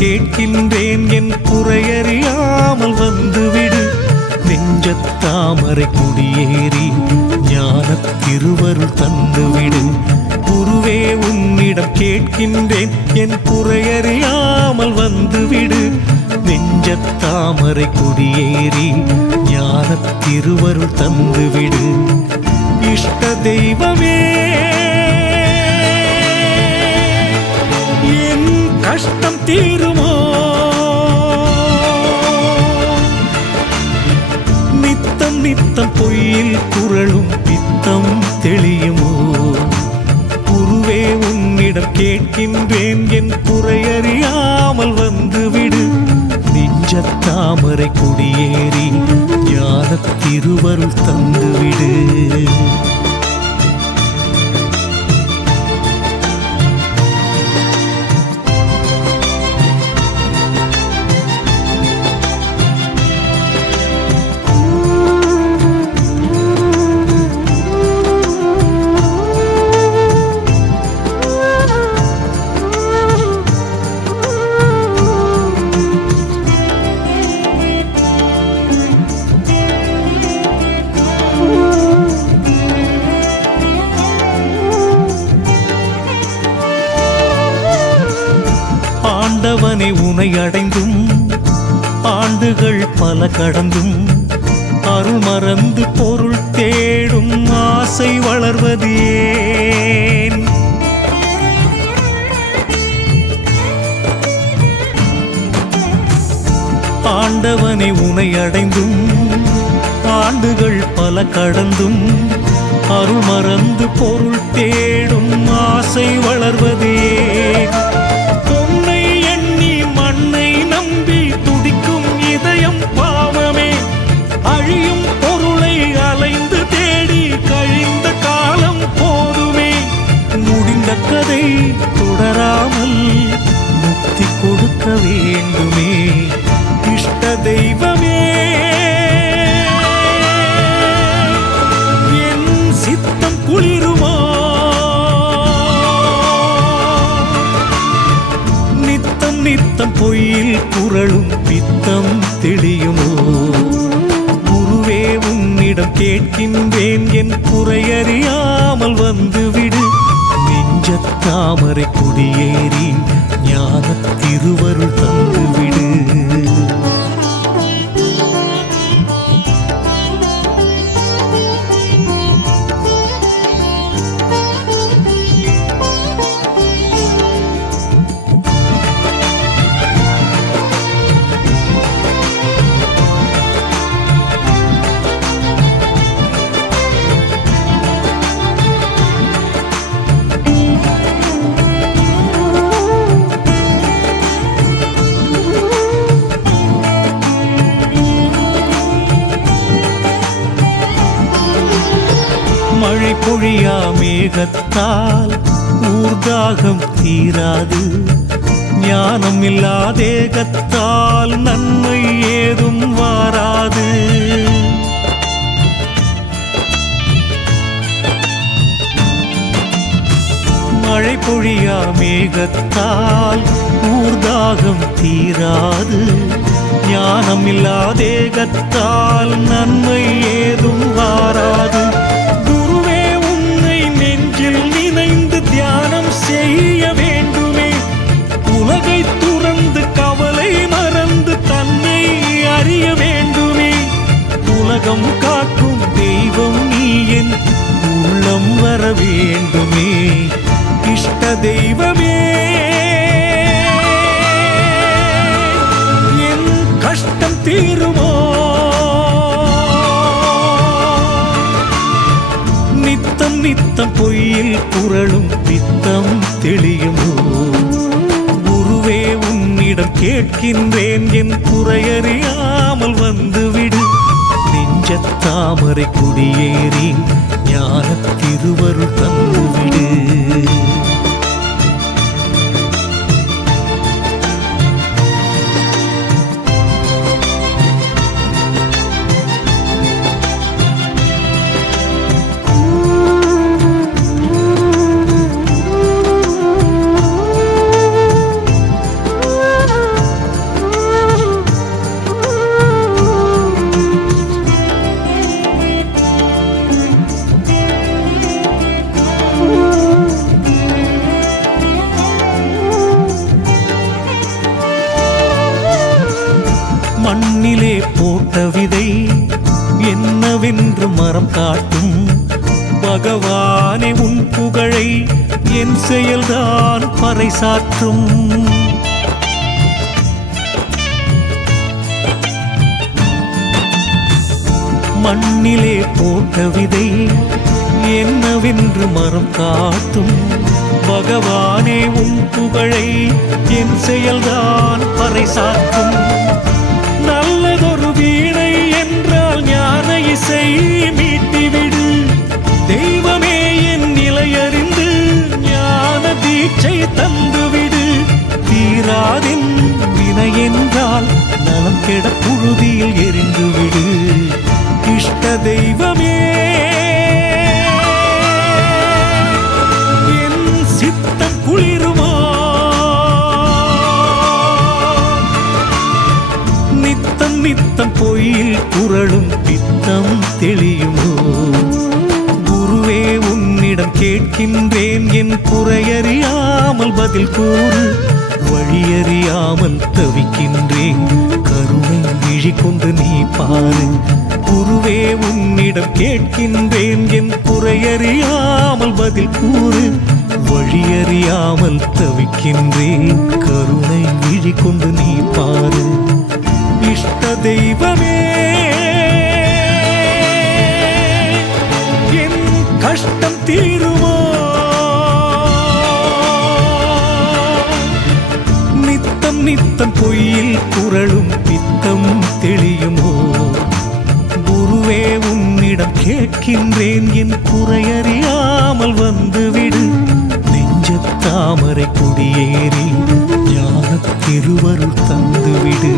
கேட்கின்றேன் என் குறையறியாமல் வந்துவிடு. நெஞ்சத்தாமரை குடியேறி ஞானத் திருவருள் தந்துவிடு. குருவே உன்னிடம் கேட்கின்றேன் என் குறையறியாமல் வந்துவிடு. நெஞ்சத்தாமரை குடியேறி ஞானத் திருவருள் தந்துவிடு. இஷ்ட தெய்வமே என் கஷ்டம் தீருமோ? நித்தம் நித்தம் பொய்யில் குரலும் பித்தம் தெளியுமோ? குருவே உன்னிடம் கேட்கின்றேன் என் குறையறியாமல் வந்துவிடு. நெஞ்சத்தாமரை குடியேறி ஞானத் திருவருள் தந்துவிடு. ஆண்டவனை உனை அடைந்தும் ஆண்டுகள் பல கடந்தும் அருள் மறந்து பொருள் தேடும் ஆசை வளர்வது ஏன்? ஆண்டவனை உனை அடைந்தும் ஆண்டுகள் பல கடந்தும் அருள் மறந்து பொருள் தேடும் ஆசை வளர்வது ஏன்? அழியும் பொருளை அலைந்து தேடி கழிந்த காலம் போதுமே. முடிந்த கதை தொடராமல் முக்தி கொடுக்க வேண்டுமே. இஷ்ட தெய்வமே என் சித்தம் குளிருமா? நித்தம் நித்தம் பொய்யில் குரலும் பித்தம் தெளியுமோ? உன்னிடம் கேட்கின்றேன் என் குறையறியாமல் வந்துவிடு. நெஞ்சத்தாமரை குடியேறி ஞானத் திருவருள் தந்துவிடு. மழை பொழியா மேகத்தால் ஊர்தாகம் தீராது. ஞானம் இல்லா தேகத்தால் நன்மை ஏதும் வாராது. மழை பொழியா மேகத்தால் ஊர்தாகம் தீராது. ஞானம் இல்லா தேகத்தால் நன்மை ஏதும் வாராது. தியானம் செய்ய வேண்டுமே. உலகை துறந்து கவலை மறந்து தன்னை அறிய வேண்டுமே. உலகம் காக்கும் தெய்வம் நீ என் உள்ளம் வர வேண்டுமே. இஷ்ட தெய்வமே என் கஷ்டம் தீருமோ? நித்தம் நித்தம் பொய்யில் குரலும் பித்தம் தெளியுமோ? குருவே உன்னிடம் கேட்கின்றேன் என் குறையறியாமல் வந்துவிடு. நெஞ்சத்தாமரை குடியேறி ஞானத் திருவருள் தந்துவிடு. மண்ணிலே போட்ட விதை என்னவென்று மரம் காட்டும். பகவானே உன் புகழை என் செயல்தான் பறைசாற்றும். மண்ணிலே போட்ட விதை என்னவென்று மரம் காட்டும். பகவானே உன் புகழை என் செயல்தான் பறைசாற்றும். நல்லதொரு வீணை என்றால் ஞான இசை மீட்டிவிடு. தெய்வமே என் நிலையறிந்து ஞான தீட்சை தந்துவிடு. தீராதின் வினை என்றால் நலம் கெட புழுதியில் எரிந்துவிடு. இஷ்ட தெய்வமே என் சித்தம் குளிருமா. நித்தம் நித்தம் பொய்யில் புரளும் பித்தம் தெளியுமோ. குருவே உன்னிடம் கேட்கின்றேன் என் குறையறியாமல் பதில் கூறு. வழியறியாமல் தவிக்கின்றேன் கருணை விழி கொண்டு நீ பாரு. குருவே உன்னிடம் கேட்கின்றேன் என் குறையறியாமல் பதில் கூறு. வழியறியாமல் தவிக்கின்றேன் கருணை விழி கொண்டு நீ பாரு. இஷ்ட தெய்வமே என் கஷ்டம் தீருமோ. நித்தம் நித்தம் பொய்யில் புரளும் பித்தம் தெளியுமோ. குருவே உன்னிடம் கேட்கின்றேன் என் குறையறியாமல் வந்துவிடு. நெஞ்சத்தாமரை கொடியேறி ஞானத் திருவருள் தந்துவிடு.